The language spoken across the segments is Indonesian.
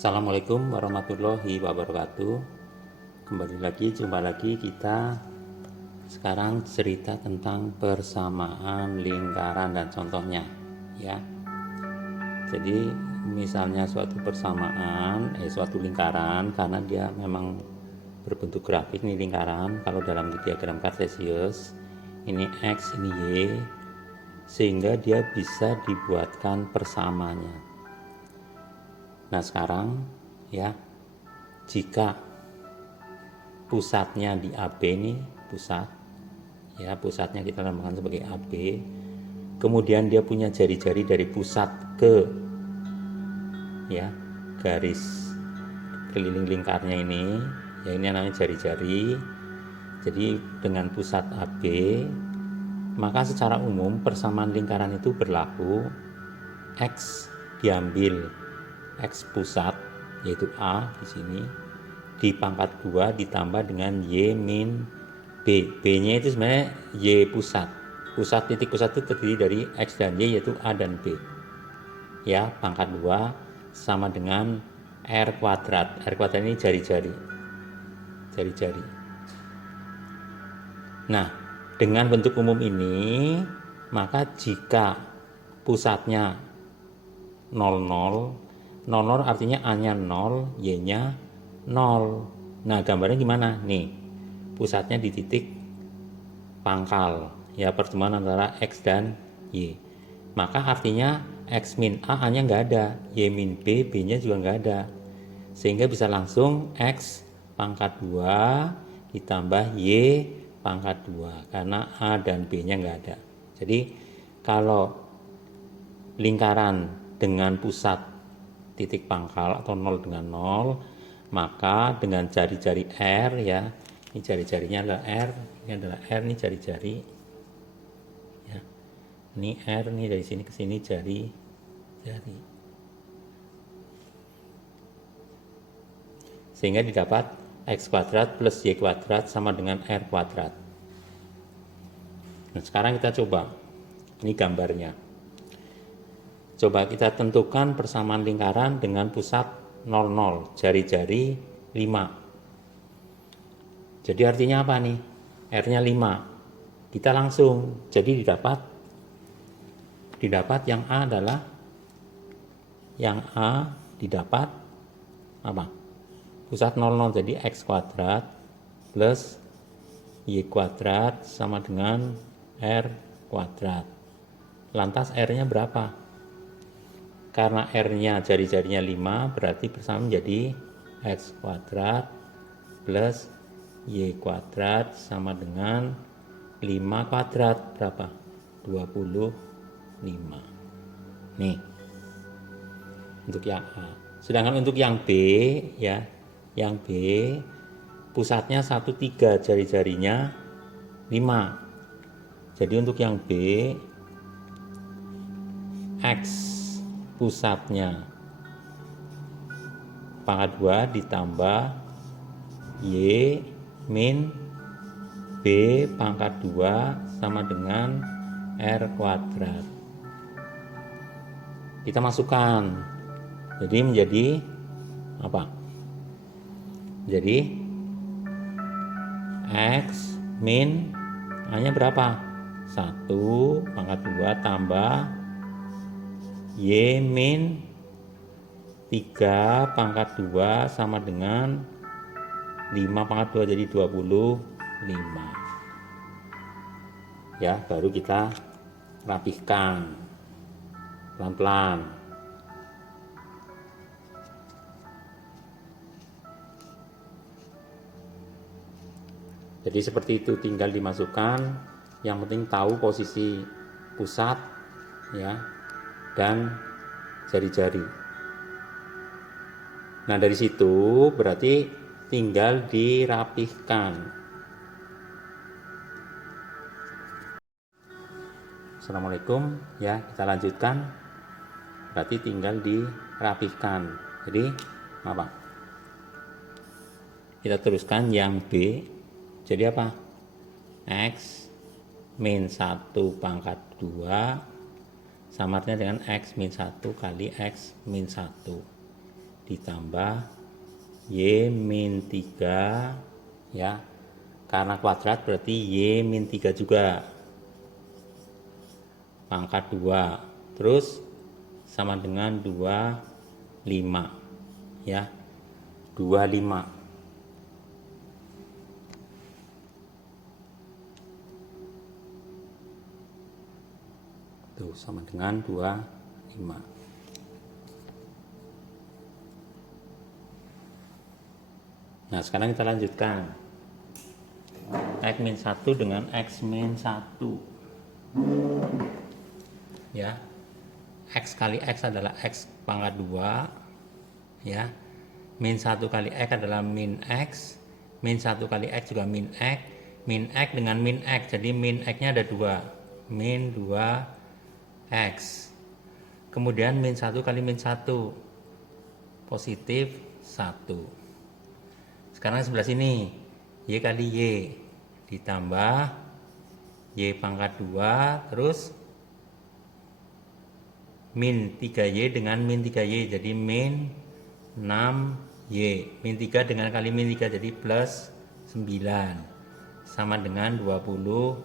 Assalamualaikum warahmatullahi wabarakatuh. Jumpa lagi kita sekarang cerita tentang persamaan lingkaran dan contohnya ya. Jadi misalnya suatu lingkaran, karena dia memang berbentuk grafik ini lingkaran. Kalau dalam diagram kartesius ini X, ini Y, sehingga dia bisa dibuatkan persamaannya. Nah sekarang ya, jika pusatnya di AB, ini pusatnya kita namakan sebagai AB, kemudian dia punya jari-jari dari pusat ke garis keliling lingkarnya ini, ini namanya jari-jari. Jadi dengan pusat AB, maka secara umum persamaan lingkaran itu berlaku X diambil X pusat, yaitu A di sini, di pangkat 2 ditambah dengan Y min B. B-nya itu sebenarnya Y pusat. Titik pusat itu terdiri dari X dan Y, yaitu A dan B. Ya, pangkat 2 sama dengan R kuadrat. R kuadrat ini jari-jari. Nah, dengan bentuk umum ini, maka jika pusatnya 00 artinya A-nya 0, Y-nya 0. Nah, gambarnya gimana? Nih, pusatnya di titik pangkal, ya, pertemuan antara X dan Y. Maka artinya X min A, A-nya nggak ada, Y min B, B-nya juga nggak ada. Sehingga bisa langsung X pangkat 2 ditambah Y pangkat 2, karena A dan B-nya nggak ada. Jadi kalau lingkaran dengan pusat titik pangkal atau 0 dengan 0, maka dengan jari-jari R, ya, ini jari-jarinya adalah R, ini adalah R, ini jari-jari ya. Ini R, ini dari sini ke sini jari. Sehingga didapat X kuadrat plus Y kuadrat sama dengan R kuadrat. Nah, sekarang kita coba, ini gambarnya. Coba kita tentukan persamaan lingkaran dengan pusat 00, jari-jari 5. Jadi artinya apa nih? R-nya 5. Kita langsung, jadi didapat yang A adalah, didapat apa? Pusat 00, jadi X kuadrat plus Y kuadrat sama dengan R kuadrat. Lantas R-nya berapa? Karena R-nya jari-jarinya 5, berarti persamaan menjadi X kuadrat plus Y kuadrat sama dengan 5 kuadrat berapa? 25. Nih, untuk yang A. Sedangkan untuk yang B, ya, yang B pusatnya 1,3, jari-jarinya 5. Jadi untuk yang B, X pusatnya pangkat 2 ditambah Y min B pangkat 2 sama dengan R kuadrat. Kita masukkan, jadi menjadi apa? Jadi X min A nya berapa? 1 pangkat 2 tambah Y min 3 pangkat 2 sama dengan 5 pangkat 2, jadi 25. Ya, baru kita rapihkan pelan-pelan. Jadi seperti itu, tinggal dimasukkan. Yang penting tahu posisi pusat, ya, dan jari-jari. Nah, dari situ berarti tinggal dirapihkan. Assalamualaikum, ya, kita lanjutkan. Berarti tinggal dirapihkan. Jadi apa? Kita teruskan yang B. Jadi apa? X min 1 pangkat 2 sama artinya dengan X min 1 kali X min 1 ditambah Y min 3 ya, karena kuadrat berarti Y min 3 juga, pangkat 2, terus sama dengan 25 ya, 25 tuh sama dengan 25. Nah sekarang kita lanjutkan X min 1 dengan X min 1 ya. X kali X adalah X pangkat 2 ya, min 1 kali X adalah min X, min 1 kali X juga min X, min X dengan min X, jadi min X nya ada 2, min 2X, kemudian min 1 kali min 1 positif 1. Sekarang sebelah sini Y kali Y ditambah Y pangkat 2 terus min 3Y dengan min 3Y jadi min 6Y, min 3 dengan kali min 3 jadi plus 9 sama dengan 25.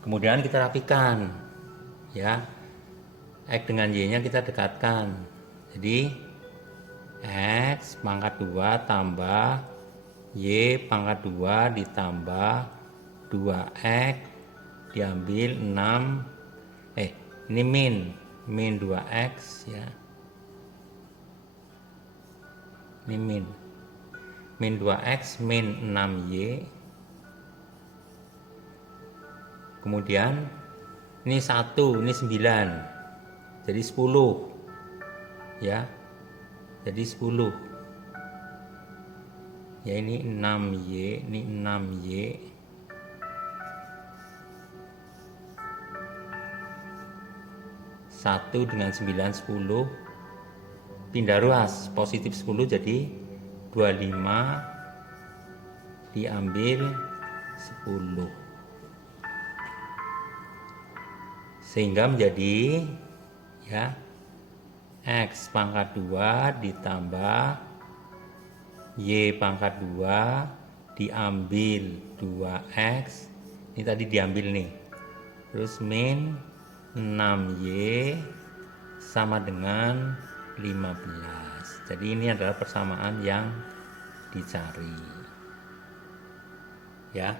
Kemudian kita rapikan ya, X dengan Y nya kita dekatkan, jadi X pangkat 2 tambah Y pangkat 2 ditambah 2X diambil 6, ini min 2X ya, ini min 2X min 6Y, kemudian ini 1, ini 9 jadi 10 ya, jadi 10 ya, ini 6Y, ini 6Y, satu dengan 9 10, pindah ruas positif 10 jadi 25 diambil 10 sehingga menjadi ya X pangkat 2 ditambah Y pangkat 2 diambil 2X, ini tadi diambil nih, terus min 6Y sama dengan 15. Jadi ini adalah persamaan yang dicari ya.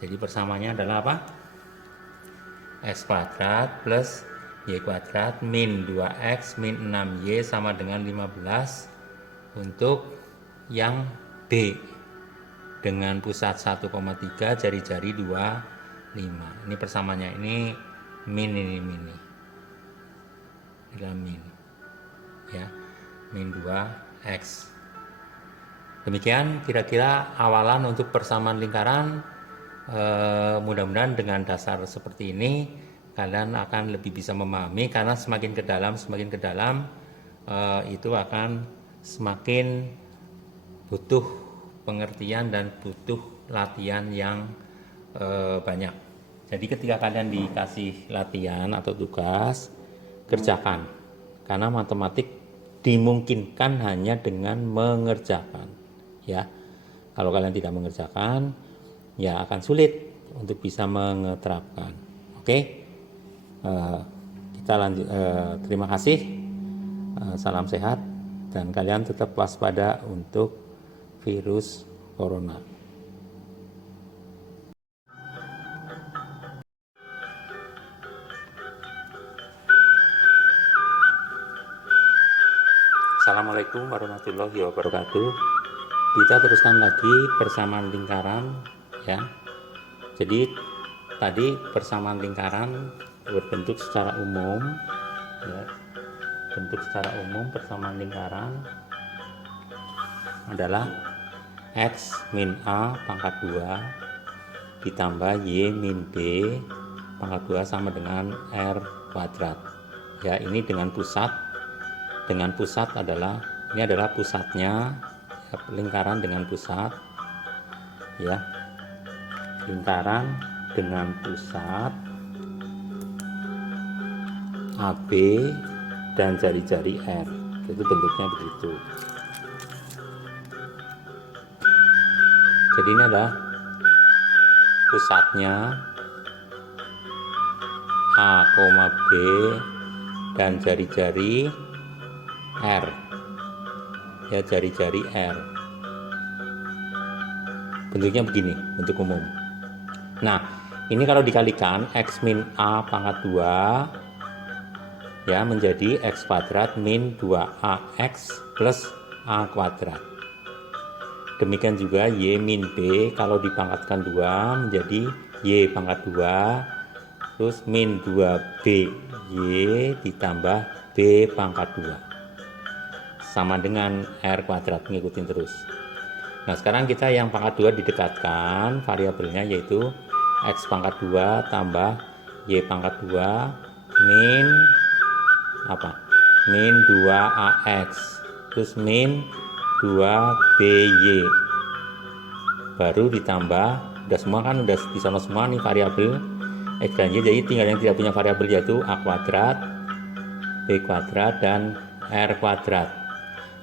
Jadi persamaannya adalah apa? X kuadrat plus Y kuadrat min 2X min 6Y sama dengan 15 untuk yang B dengan pusat 1,3 jari-jari 25. Ini persamaannya, ini min, ini min, ini adalah min ya, min 2X. Demikian kira-kira awalan untuk persamaan lingkaran. Mudah-mudahan dengan dasar seperti ini kalian akan lebih bisa memahami, karena semakin ke dalam itu akan semakin butuh pengertian dan butuh latihan yang banyak. Jadi ketika kalian dikasih latihan atau tugas, kerjakan, karena matematik dimungkinkan hanya dengan mengerjakan ya. Kalau kalian tidak mengerjakan ya akan sulit untuk bisa menerapkan. Oke, kita lanjut. Terima kasih, salam sehat, dan kalian tetap waspada untuk virus corona. Assalamualaikum warahmatullahi wabarakatuh. Kita teruskan lagi persamaan lingkaran ya. Jadi tadi persamaan lingkaran berbentuk secara umum ya. Bentuk secara umum persamaan lingkaran adalah X min A pangkat 2 ditambah Y min B pangkat 2 sama dengan R kuadrat ya. Ini dengan pusat adalah, ini adalah pusatnya ya, lingkaran dengan pusat ya, lingkaran dengan pusat AB dan jari-jari R. Itu bentuknya begitu. Jadi ini adalah pusatnya A, B dan jari-jari R. Ya, jari-jari R. Bentuknya begini, bentuk umum. Nah, ini kalau dikalikan X min A pangkat 2 ya menjadi X kuadrat min 2AX plus A kuadrat. Demikian juga Y min B kalau dipangkatkan 2 menjadi Y pangkat 2 terus min 2B Y ditambah B pangkat 2 sama dengan R kuadrat, ngikutin terus. Nah, sekarang kita yang pangkat 2 didekatkan variabelnya yaitu X pangkat 2 tambah Y pangkat 2 min min 2AX terus min 2BY baru ditambah, udah semua kan, udah di sana semua nih variabel X dan Y, jadi tinggal yang tidak punya variabel yaitu A kuadrat, B kuadrat, dan R kuadrat.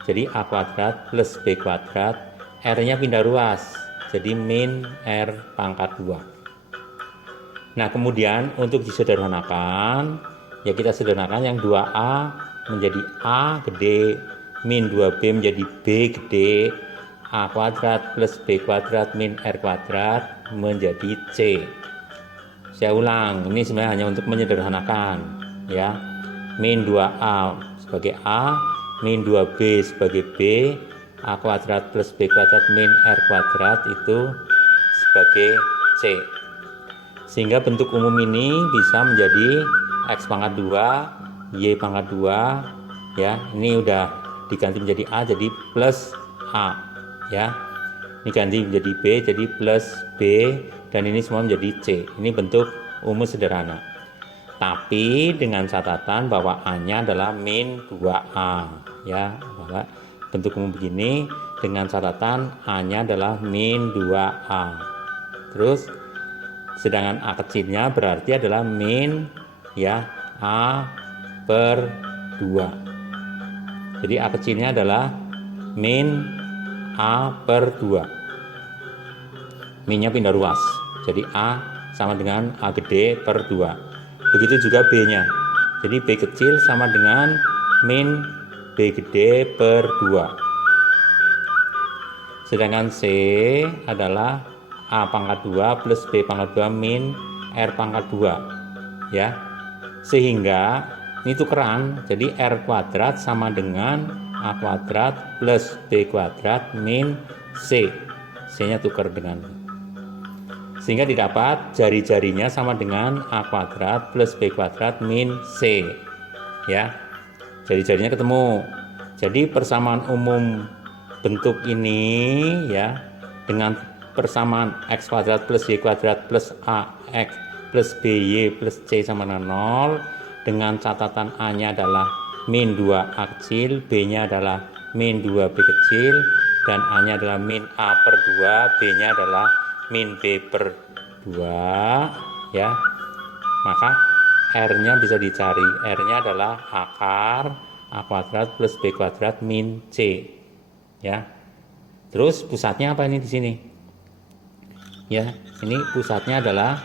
Jadi A kuadrat plus B kuadrat, R-nya pindah ruas, jadi min R pangkat 2. Nah, kemudian untuk disederhanakan, ya kita sederhanakan yang 2A menjadi A gede, min 2B menjadi B gede, A kuadrat plus B kuadrat min R kuadrat menjadi C. Saya ulang, ini sebenarnya hanya untuk menyederhanakan ya. Min 2A sebagai A, min 2B sebagai B, A kuadrat plus B kuadrat min R kuadrat itu sebagai C. Sehingga bentuk umum ini bisa menjadi X pangkat 2, Y pangkat 2 ya. Ini udah diganti menjadi A jadi plus A ya. Ini ganti menjadi B jadi plus B dan ini semua menjadi C. Ini bentuk umum sederhana. Tapi dengan catatan bahwa A-nya adalah min 2A ya. Bahwa bentuk umum begini dengan catatan A-nya adalah min 2A. Terus sedangkan A kecilnya berarti adalah min ya A per 2. Jadi A kecilnya adalah min A per 2. Minnya pindah ruas. Jadi A sama dengan A gede per 2. Begitu juga B-nya. Jadi B kecil sama dengan min B gede per 2. Sedangkan C adalah A pangkat 2 plus B pangkat 2 min R pangkat 2 ya. Sehingga ini tukeran, jadi R kuadrat sama dengan A kuadrat plus B kuadrat min C. C nya tukar dengan, sehingga didapat jari-jarinya sama dengan A kuadrat plus B kuadrat min C ya. Jari-jarinya ketemu. Jadi persamaan umum bentuk ini ya dengan persamaan X kuadrat plus Y kuadrat plus AX plus BY plus C sama dengan 0 dengan catatan A-nya adalah min 2A kecil, B-nya adalah min 2B kecil, dan A-nya adalah min A per 2, B-nya adalah min B per 2 ya. Maka R-nya bisa dicari. R-nya adalah akar A kuadrat plus B kuadrat min C ya. Terus pusatnya apa ini di sini? Ya, ini pusatnya adalah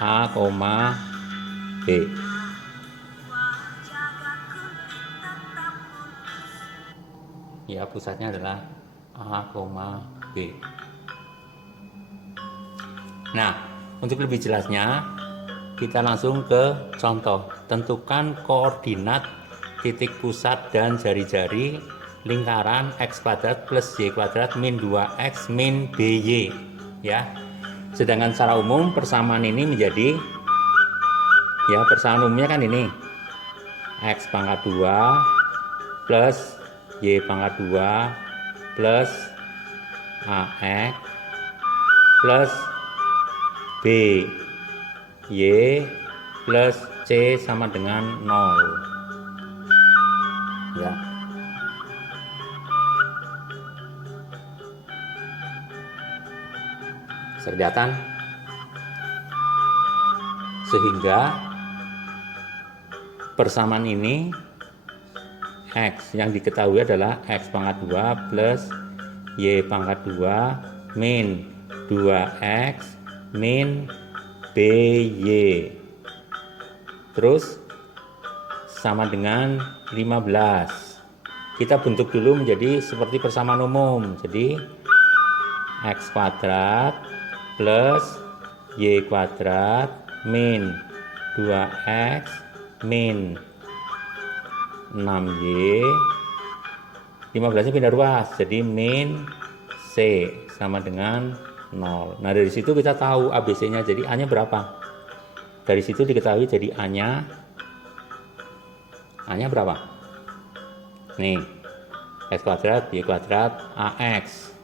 A, B. Ya, pusatnya adalah A, B. Nah, untuk lebih jelasnya kita langsung ke contoh. Tentukan koordinat titik pusat dan jari-jari lingkaran X kuadrat plus Y kuadrat min 2X min BY ya. Sedangkan secara umum persamaan ini menjadi ya, persamaan umumnya kan ini X pangkat 2 plus Y pangkat 2 plus AX plus B Y plus C sama dengan 0 ya. Bisa kelihatan? Sehingga persamaan ini X yang diketahui adalah X pangkat 2 plus Y pangkat 2 min 2X min BY. Terus sama dengan 15. Kita bentuk dulu menjadi seperti persamaan umum. Jadi X kuadrat plus Y kuadrat min 2X min 6Y. 15 nya pindah ruas, jadi min C sama dengan 0. Nah dari situ kita tahu ABC nya, jadi A nya berapa. Dari situ diketahui jadi A nya berapa. Nih X kuadrat Y kuadrat AX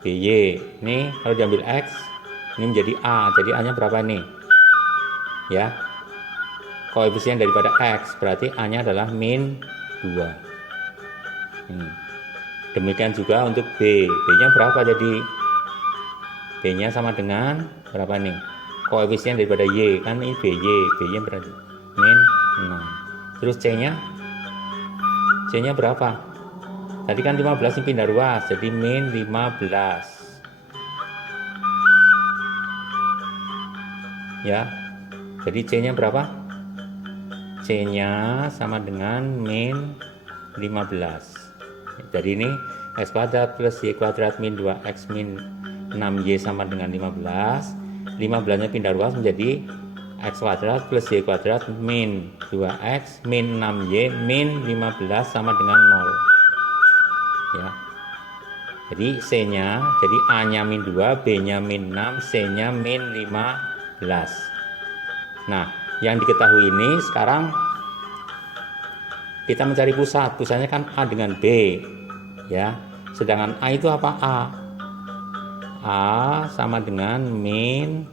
BY. Ini kalau diambil X ini menjadi A, jadi A nya berapa nih ya, koefisien daripada X, berarti A nya adalah min 2. Demikian juga untuk B nya berapa, jadi B nya sama dengan berapa nih, koefisien daripada Y kan ini BY nya berarti min 6. Terus C nya berapa, tadi kan 15 ini pindah ruas, jadi min 15 ya. Jadi C nya berapa, C nya sama dengan min 15. Jadi ini X kuadrat plus Y kuadrat min 2X min 6Y sama dengan 15. 15 nya pindah ruas menjadi X kuadrat plus Y kuadrat min 2X min 6Y min 15 sama dengan 0 ya. Jadi C nya, jadi A nya min 2, B nya min 6, C nya min 15. Nah yang diketahui ini sekarang kita mencari pusatnya kan A dengan B ya. Sedangkan A itu apa, A sama dengan min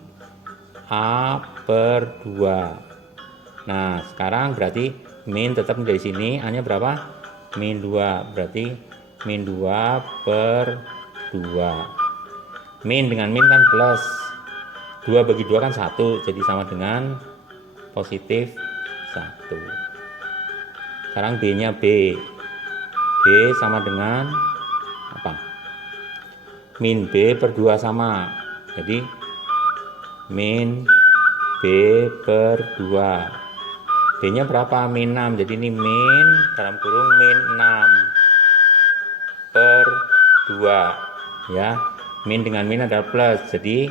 A per 2. Nah sekarang berarti min tetap dari sini, A nya berapa, min 2, berarti min 2 per 2. Min dengan min kan plus, 2 bagi 2 kan 1, jadi sama dengan positif 1. Sekarang B nya B sama dengan apa, min B per 2 sama, jadi min B per 2. B nya berapa, min 6, jadi ini min dalam kurung min 6 per 2 ya. Min dengan min adalah plus, jadi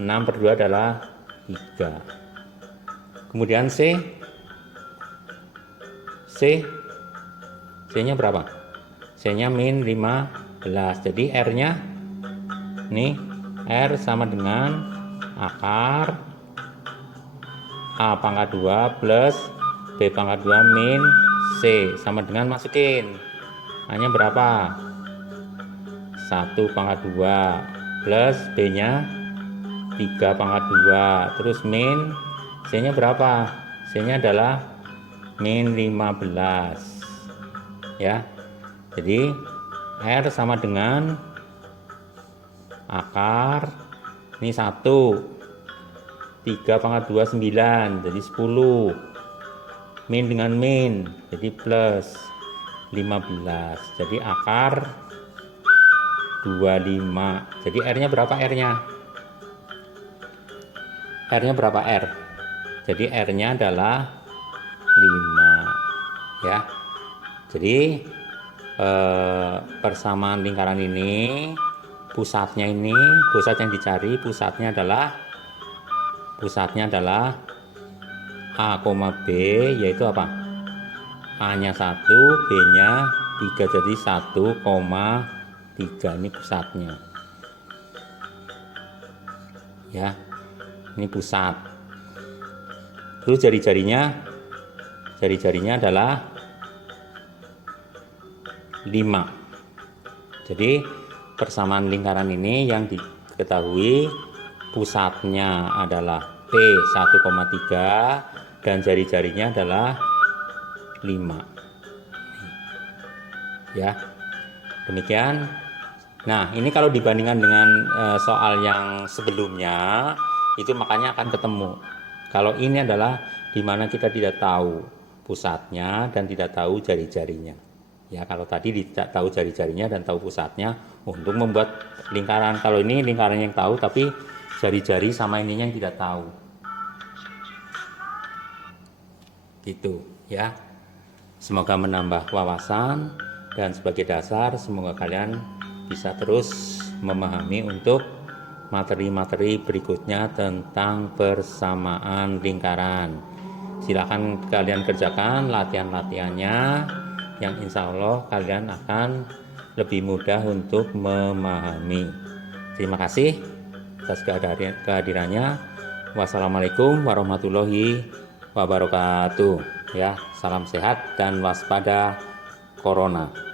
6 per 2 adalah 3. Kemudian C nya berapa, C nya min 15, jadi R nya nih, R sama dengan akar A pangkat 2 plus B pangkat 2 min C sama dengan, masukin A nya berapa, 1 pangkat 2 plus B nya 3 pangkat 2, terus min C nya berapa, C nya adalah min 15 ya. Jadi R sama dengan akar ini 1, 3 pangkat 2 9, jadi 10, min dengan min jadi plus 15, jadi akar 25. Jadi R nya berapa, R nya berapa, R, jadi R nya yang 5 ya. Jadi persamaan lingkaran ini pusat yang dicari pusatnya adalah A, B, yaitu apa, A nya 1, B nya 3, jadi 1,3, ini pusatnya ya, ini pusat. Terus jari-jarinya adalah 5. Jadi persamaan lingkaran ini yang diketahui pusatnya adalah P 1,3 dan jari-jarinya adalah 5 ya. Demikian. Nah ini kalau dibandingkan dengan soal yang sebelumnya itu makanya akan ketemu Kalau ini adalah di mana kita tidak tahu pusatnya dan tidak tahu jari-jarinya. Ya, kalau tadi tidak tahu jari-jarinya dan tahu pusatnya untuk membuat lingkaran. Kalau ini lingkarannya yang tahu tapi jari-jari sama ininya yang tidak tahu. Gitu, ya. Semoga menambah wawasan dan sebagai dasar semoga kalian bisa terus memahami untuk materi-materi berikutnya tentang persamaan lingkaran. Silakan kalian kerjakan latihan-latihannya yang insya Allah kalian akan lebih mudah untuk memahami. Terima kasih atas kehadirannya. Wassalamualaikum warahmatullahi wabarakatuh. Ya, salam sehat dan waspada corona.